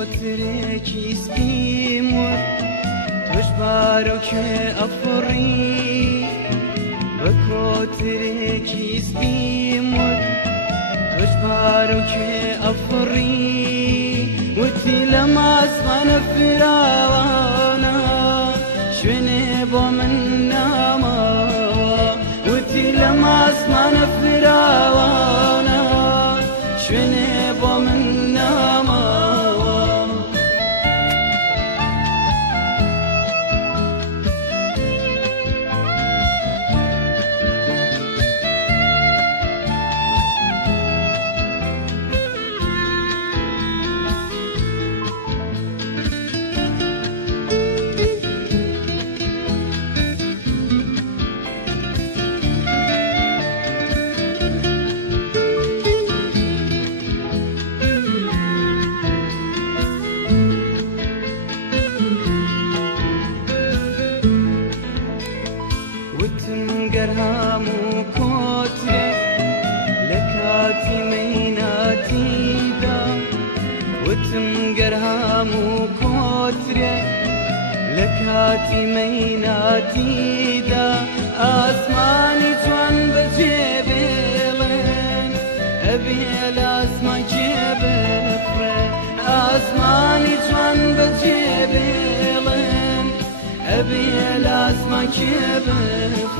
بكوتريكي سبيمور تجبارك أفري بكوتريكي سبيمور تجبارك أفري وتي لما أسمع فراوانا شوني بومن ناما وتي لما أسمع فراوانا شوني بومن ناما وتنقرهام وكوتري لكاتي ميناتي دا وتنقرهام وكوتري لكاتي ميناتي دا أسماني جوان بجيبلن أبي الأسما جيبلن أسماني جوان بجيبلن أبي الأسما جيبلن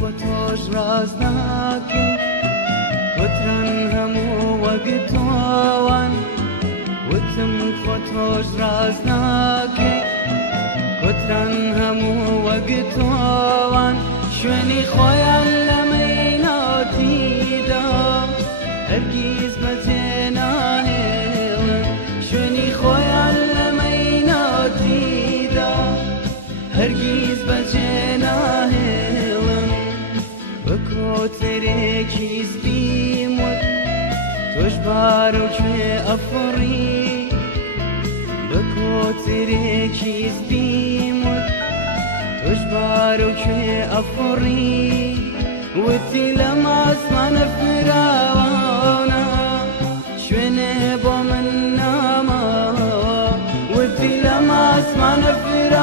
خطوش رازناكي كترن همو وقتوان وتم خطوش رازناكي كترن همو وقتوان شوني خويا لميناتي دا هرگيز متنا هيلن شوني خويا لميناتي دا هرگيز متنا هيلن بكوتريكي سبيموت تجبارك أفري بكوتريكي سبيموت تجبارك أفري وتي لما أسمع فراوانا شوني بومن ناما وتي لما أسمع فراوانا